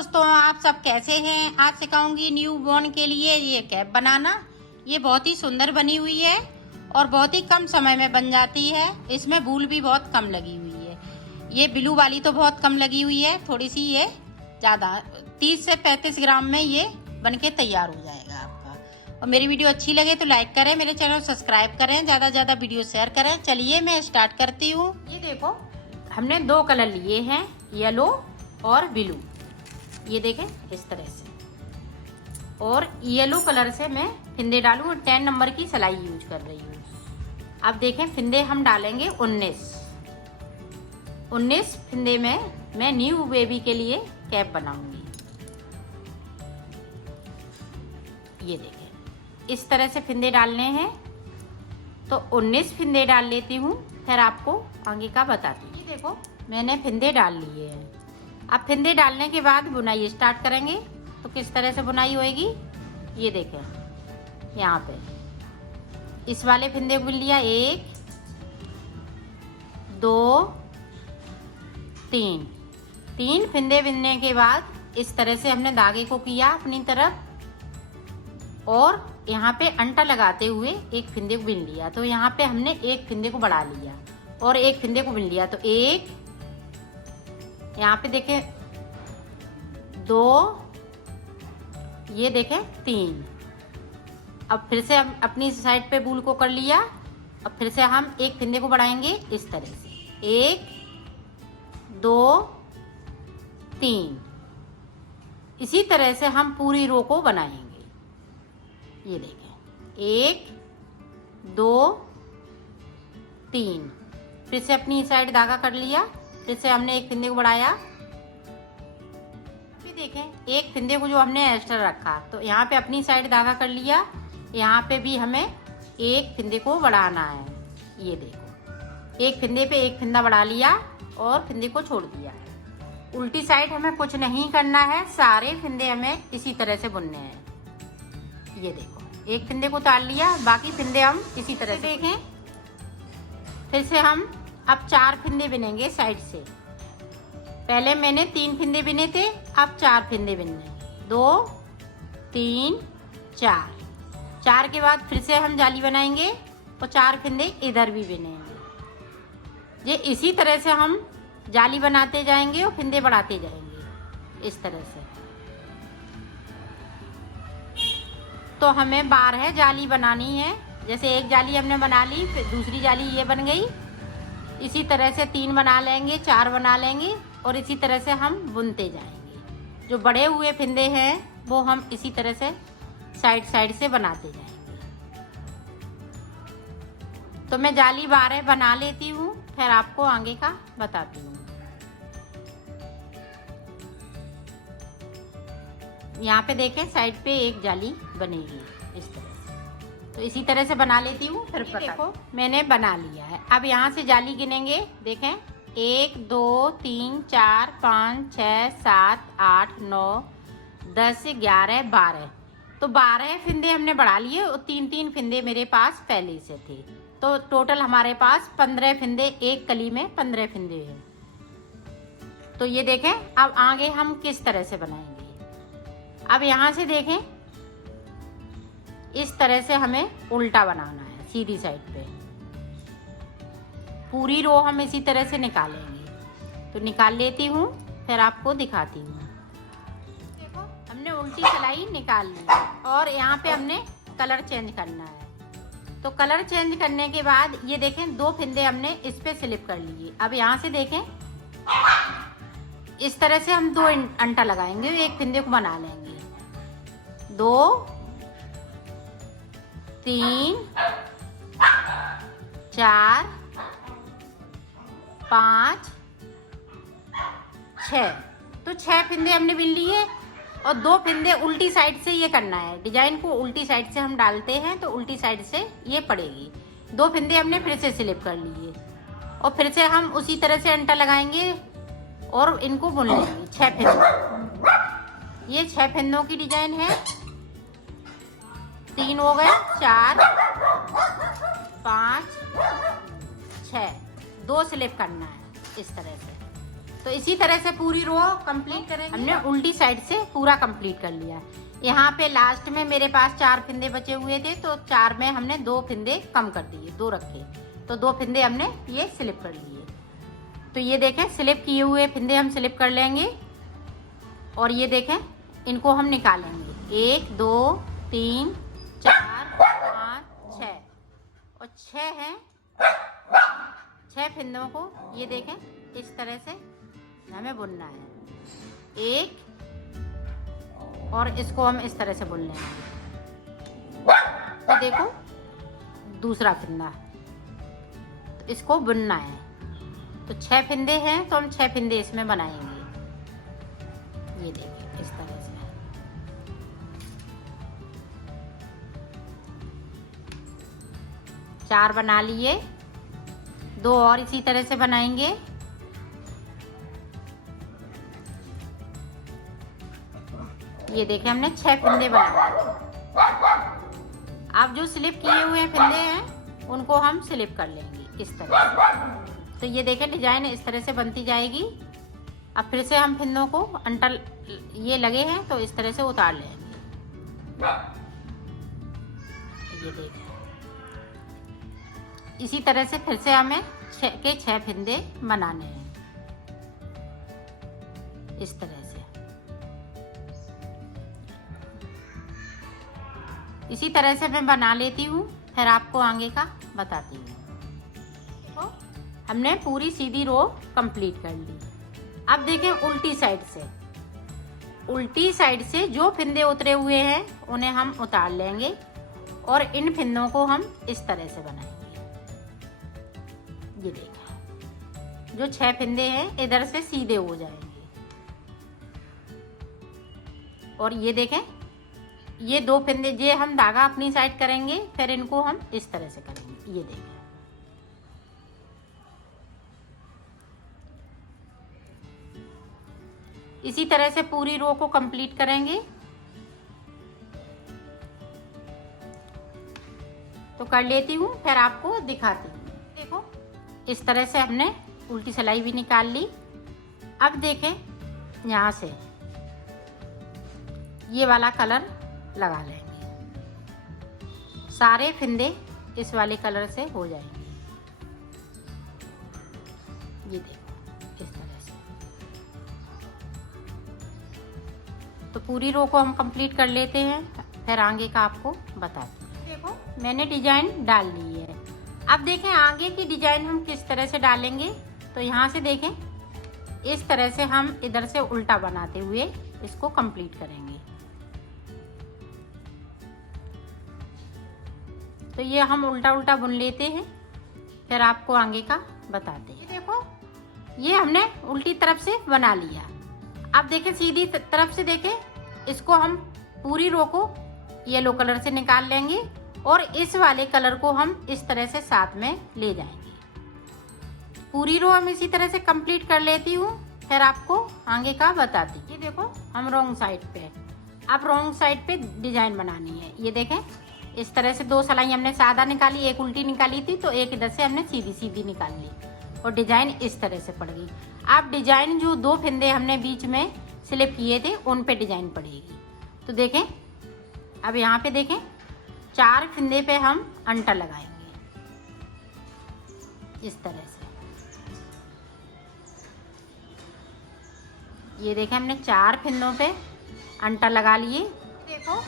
दोस्तों, आप सब कैसे हैं। आज सिखाऊंगी न्यू बॉर्न के लिए ये कैप बनाना। ये बहुत ही सुंदर बनी हुई है और बहुत ही कम समय में बन जाती है। इसमें वूल भी बहुत कम लगी हुई है। ये ब्लू वाली तो बहुत कम लगी हुई है, थोड़ी सी ये ज़्यादा 30 से 35 ग्राम में ये बनके तैयार हो जाएगा आपका। और मेरी वीडियो अच्छी लगे तो लाइक करें, मेरे चैनल को सब्सक्राइब करें, ज़्यादा से ज़्यादा वीडियो शेयर करें। चलिए मैं स्टार्ट करती हूँ। ये देखो, हमने 2 कलर लिए हैं, येलो और ब्लू। ये देखें इस तरह से। और येलो कलर से मैं फिंदे डालूं और 10 नंबर की सिलाई यूज कर रही हूँ। अब देखें, फिंदे हम डालेंगे 19 फिंदे में मैं न्यू बेबी के लिए कैप बनाऊंगी। ये देखें, इस तरह से फिंदे डालने हैं। तो 19 फिंदे डाल लेती हूँ, फिर आपको आगे का बताती हूँ। ये देखो, मैंने फिंदे डाल लिए हैं। अब फिंदे डालने के बाद बुनाई स्टार्ट करेंगे। तो किस तरह से बुनाई होएगी, ये देखें। यहाँ पे इस वाले फिंदे बुन लिया, 1 2 3 फिंदे बुनने के बाद इस तरह से हमने धागे को किया अपनी तरफ और यहाँ पे अंटा लगाते हुए एक फिंदे को बुन लिया। तो यहाँ पे हमने एक फिंदे को बढ़ा लिया और एक फिंदे को बुन लिया। तो 1, यहाँ पे देखें 2, ये देखें 3। अब फिर से हम अपनी साइड पे वूल को कर लिया। अब फिर से हम एक फिंदे को बढ़ाएंगे इस तरह से, 1 2 3। इसी तरह से हम पूरी रो को बनाएंगे। ये देखें, 1 2 3। फिर से अपनी साइड धागा कर लिया, फिर से हमने एक फिंदे को बढ़ाया। फिर देखें, एक फिंदे को जो हमने एक्स्ट्रा रखा, तो यहाँ पे अपनी साइड धागा कर लिया। यहाँ पे भी हमें एक फिंदे को बढ़ाना है। ये देखो, एक फिंदे पे एक फिंदा बढ़ा लिया और फिंदे को छोड़ दिया। उल्टी साइड हमें कुछ नहीं करना है, सारे फिंदे हमें इसी तरह से बुनने हैं। ये देखो, एक फिंदे को उतार लिया, बाकी फिंदे हम इसी तरह से देखें। फिर से हम अब 4 फिंदे बुनेंगे साइड से। पहले मैंने 3 फिंदे बुने थे, अब 4 फिंदे बुनने, 2 3 4। 4 के बाद फिर से हम जाली बनाएंगे और 4 फिंदे इधर भी बुनेंगे। ये इसी तरह से हम जाली बनाते जाएंगे और फिंदे बढ़ाते जाएंगे इस तरह से। तो हमें 12 जाली बनानी है। जैसे एक जाली हमने बना ली, फिर दूसरी जाली ये बन गई। इसी तरह से 3 बना लेंगे, 4 बना लेंगे और इसी तरह से हम बुनते जाएंगे। जो बड़े हुए फिंदे हैं वो हम इसी तरह से साइड से बनाते जाएंगे। तो मैं जाली 12 बना लेती हूँ, फिर आपको आगे का बताती हूँ। यहाँ पे देखें, साइड पे एक जाली बनेगी इस तरह से। तो इसी तरह से बना लेती हूँ, फिर देखो मैंने बना लिया है। अब यहाँ से जाली गिनेंगे। देखें, 1 2 3 4 5 6 7 8 9 10 11 12। तो 12 फिंदे हमने बढ़ा लिए और 3 फिंदे मेरे पास पहले से थे। तो टोटल हमारे पास 15 फिंदे, एक कली में 15 फिंदे हैं। तो ये देखें, अब आगे हम किस तरह से बनाएंगे। अब यहाँ से देखें, इस तरह से हमें उल्टा बनाना है सीधी साइड पे। पूरी रो हम इसी तरह से निकालेंगे। तो निकाल लेती हूँ, फिर आपको दिखाती हूँ। देखो, हमने उल्टी सिलाई निकाल ली और यहाँ पे हमने कलर चेंज करना है। तो कलर चेंज करने के बाद ये देखें, 2 फिंदे हमने इस पे स्लिप कर लिए। अब यहाँ से देखें, इस तरह से हम 2 अंटा लगाएंगे, एक फिंदे को बना लेंगे। 2 3 4 5 6। तो 6 फिंदे हमने बुन लिए और 2 फिंदे उल्टी साइड से ये करना है। डिजाइन को उल्टी साइड से हम डालते हैं तो उल्टी साइड से ये पड़ेगी। 2 फिंदे हमने फिर से स्लिप कर लिए और फिर से हम उसी तरह से अंटा लगाएंगे और इनको बुन लेंगे। 6 फिंदे, ये 6 फिंदों की डिजाइन है। 3 हो गए, 4 5 6। 2 स्लिप करना है इस तरह से। तो इसी तरह से पूरी रो कंप्लीट करेंगे। हमने उल्टी साइड से पूरा कंप्लीट कर लिया। यहाँ पे लास्ट में मेरे पास 4 फिंदे बचे हुए थे, तो 4 में हमने 2 फिंदे कम कर दिए, 2 रखे, तो 2 फिंदे हमने ये स्लिप कर लिए। तो ये देखें स्लिप किए हुए फिंदे हम स्लिप कर लेंगे और ये देखें इनको हम निकालेंगे। 1 2 3 4 5 6 और 6 हैं। 6 फिंदों को ये देखें इस तरह से हमें बुनना है। एक और इसको हम इस तरह से बुन लेंगे। तो देखो दूसरा फिंदा, तो इसको बुनना है। तो 6 फिंदे हैं, तो हम 6 फिंदे इसमें बनाएंगे। ये देखिए इस तरह से। चार बना लिए, 2 और इसी तरह से बनाएंगे। ये देखें हमने 6 फिंदे बनाए। अब जो स्लिप किए हुए फिंदे हैं उनको हम स्लिप कर लेंगे इस तरह से। तो ये देखें डिजाइन इस तरह से बनती जाएगी। अब फिर से हम फिंदों को अंटल ये लगे हैं तो इस तरह से उतार लेंगे। ये देखें इसी तरह से फिर से हमें 6 के 6 फिंदे बनाने हैं इस तरह से। इसी तरह से मैं बना लेती हूँ, फिर आपको आगे का बताती हूँ। तो हमने पूरी सीधी रो कंप्लीट कर ली। अब देखें उल्टी साइड से जो फिंदे उतरे हुए हैं उन्हें हम उतार लेंगे और इन फिंदों को हम इस तरह से बनाएंगे। ये देखें जो 6 फिंदे हैं इधर से सीधे हो जाएंगे। और ये देखें ये 2 फिंदे ये हम धागा अपनी साइड करेंगे, फिर इनको हम इस तरह से करेंगे। ये देखें इसी तरह से पूरी रो को कंप्लीट करेंगे। तो कर लेती हूँ फिर आपको दिखाती हूँ। देखो इस तरह से हमने उल्टी सिलाई भी निकाल ली। अब देखें यहाँ से ये वाला कलर लगा लेंगे। सारे फिंदे इस वाले कलर से हो जाएंगे। ये देखो इस तरह से। तो पूरी रो को हम कंप्लीट कर लेते हैं, फिर आगे का आपको बताती हूँ। देखो मैंने डिजाइन डाल ली है। अब देखें आगे की डिजाइन हम किस तरह से डालेंगे। तो यहाँ से देखें इस तरह से हम इधर से उल्टा बनाते हुए इसको कंप्लीट करेंगे। तो ये हम उल्टा उल्टा बुन लेते हैं, फिर आपको आगे का बताते हैं। देखो ये हमने उल्टी तरफ से बना लिया। अब देखें सीधी तरफ से देखें, इसको हम पूरी रो को येलो कलर से निकाल लेंगे और इस वाले कलर को हम इस तरह से साथ में ले जाएंगे। पूरी रो हम इसी तरह से कंप्लीट कर लेती हूँ, फिर आपको आगे का बताती हूँ। ये देखो हम रॉन्ग साइड पे, अब रॉन्ग साइड पे डिजाइन बनानी है। ये देखें इस तरह से 2 सिलाई हमने सादा निकाली, एक उल्टी निकाली थी, तो एक इधर से हमने सीधी सीधी निकाल ली और डिजाइन इस तरह से पड़ गई। अब डिजाइन जो 2 फिंदे हमने बीच में स्लिप किए थे उन पे डिजाइन पड़ेगी। तो देखें अब यहाँ पे देखें 4 फिंदे पे हम अंटा लगाएंगे इस तरह से। ये देखें हमने 4 फिंदों पे अंटा लगा लिए। देखो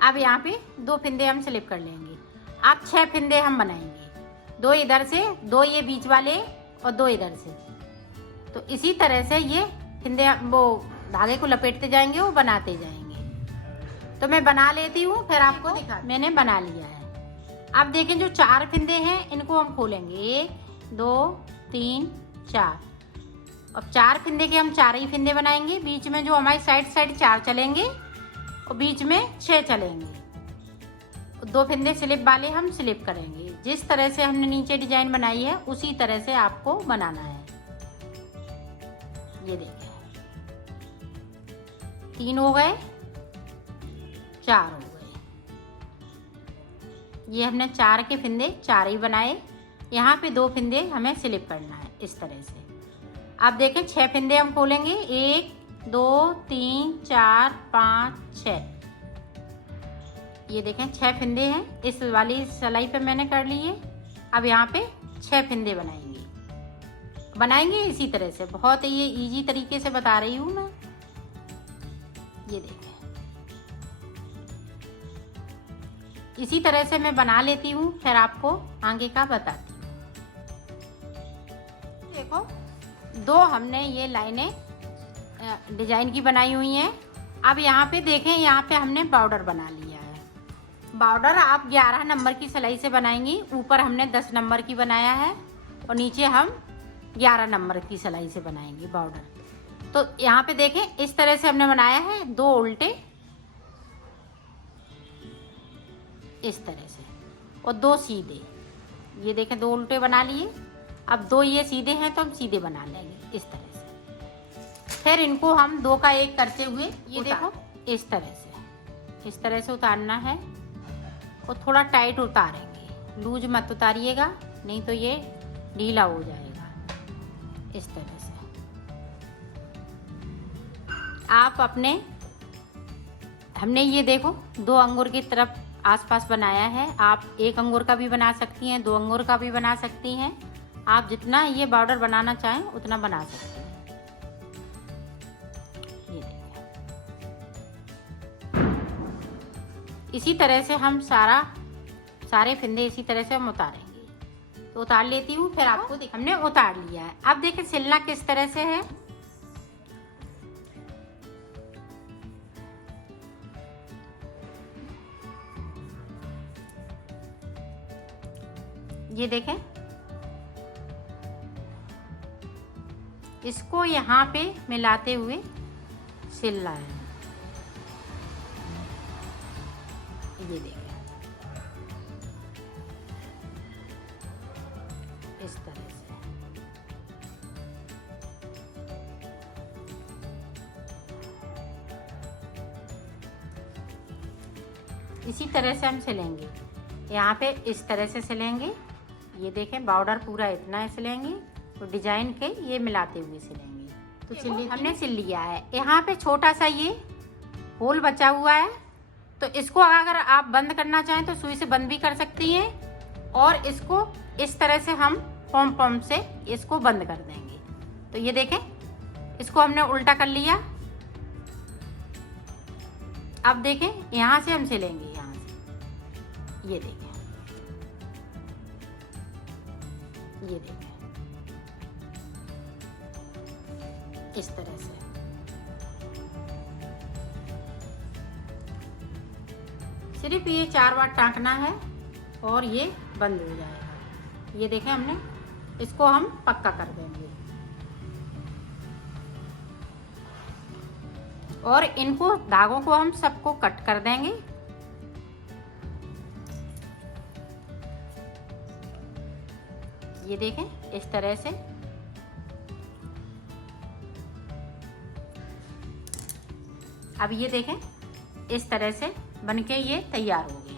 अब यहाँ पे 2 फिंदे हम स्लिप कर लेंगे। अब 6 फिंदे हम बनाएंगे, 2 इधर से, 2 ये बीच वाले और 2 इधर से। तो इसी तरह से ये फिंदे वो धागे को लपेटते जाएंगे, वो बनाते जाएंगे। तो मैं बना लेती हूँ, फिर आपको दिखा। मैंने बना लिया है। अब देखें जो 4 फिंदे हैं इनको हम खोलेंगे। 1 2 3 4। अब 4 फिंदे के हम 4 ही फिंदे बनाएंगे। बीच में जो हमारी साइड 4 चलेंगे और बीच में 6 चलेंगे। 2 फिंदे स्लिप वाले हम स्लिप करेंगे। जिस तरह से हमने नीचे डिजाइन बनाई है उसी तरह से आपको बनाना है। ये देखिए 3 हो गए, 4 हो गए। ये हमने 4 के फिंदे 4 ही बनाए। यहाँ पे 2 फिंदे हमें स्लिप करना है इस तरह से। अब देखें 6 फिंदे हम खोलेंगे, 1 2 3 4 5 6। ये देखें 6 फिंदे हैं, इस वाली सिलाई पे मैंने कर लिए। अब यहाँ पे 6 फिंदे बनाएंगे इसी तरह से। बहुत ये इजी तरीके से बता रही हूँ मैं। ये देखें इसी तरह से मैं बना लेती हूँ, फिर आपको आगे का बताती हूँ। देखो 2 हमने ये लाइनें डिजाइन की बनाई हुई हैं। अब यहाँ पे देखें, यहाँ पे हमने बॉर्डर बना लिया है। बॉर्डर आप 11 नंबर की सिलाई से बनाएंगी। ऊपर हमने 10 नंबर की बनाया है और नीचे हम 11 नंबर की सिलाई से बनाएंगे बॉर्डर। तो यहाँ पे देखें इस तरह से हमने बनाया है, 2 उल्टे इस तरह से और 2 सीधे। ये देखें 2 उल्टे बना लिए। अब 2 ये सीधे हैं तो हम सीधे बना लेंगे इस तरह से। फिर इनको हम 2 का 1 करते हुए ये देखो इस तरह से उतारना है और थोड़ा टाइट उतारेंगे, लूज मत उतारिएगा नहीं तो ये ढीला हो जाएगा। इस तरह से आप अपने, हमने ये देखो 2 अंगूर की तरफ आसपास बनाया है। आप 1 अंगूर का भी बना सकती हैं, 2 अंगूर का भी बना सकती हैं। आप जितना ये बॉर्डर बनाना चाहें उतना बना सकते हैं। ये देखिए इसी तरह से हम सारे फिंदे इसी तरह से हम उतारेंगे। तो उतार लेती हूँ, फिर आपको हमने उतार लिया है। अब देखें सिलना किस तरह से है। ये देखें इसको यहाँ पे मिलाते हुए सिलना है। ये देखें इस तरह से। इसी तरह से हम सिलेंगे। यहाँ पे इस तरह से सिलेंगे। ये देखें बॉर्डर पूरा इतना सिलेंगे तो डिजाइन के ये मिलाते हुए सिलेंगे। तो हमने सिल लिया है। यहाँ पे छोटा सा ये होल बचा हुआ है, तो इसको अगर आप बंद करना चाहें तो सुई से बंद भी कर सकती हैं और इसको इस तरह से हम पॉम से इसको बंद कर देंगे। तो ये देखें इसको हमने उल्टा कर लिया। अब देखें यहाँ से हम सिलेंगे, यहाँ से ये देखें, ये देखें इस तरह से। सिर्फ ये 4 बार टाँकना है और ये बंद हो जाएगा। ये देखें हमने इसको हम पक्का कर देंगे और इनको धागों को हम सबको कट कर देंगे। ये देखें इस तरह से। अब ये देखें इस तरह से बनके ये तैयार हो गया।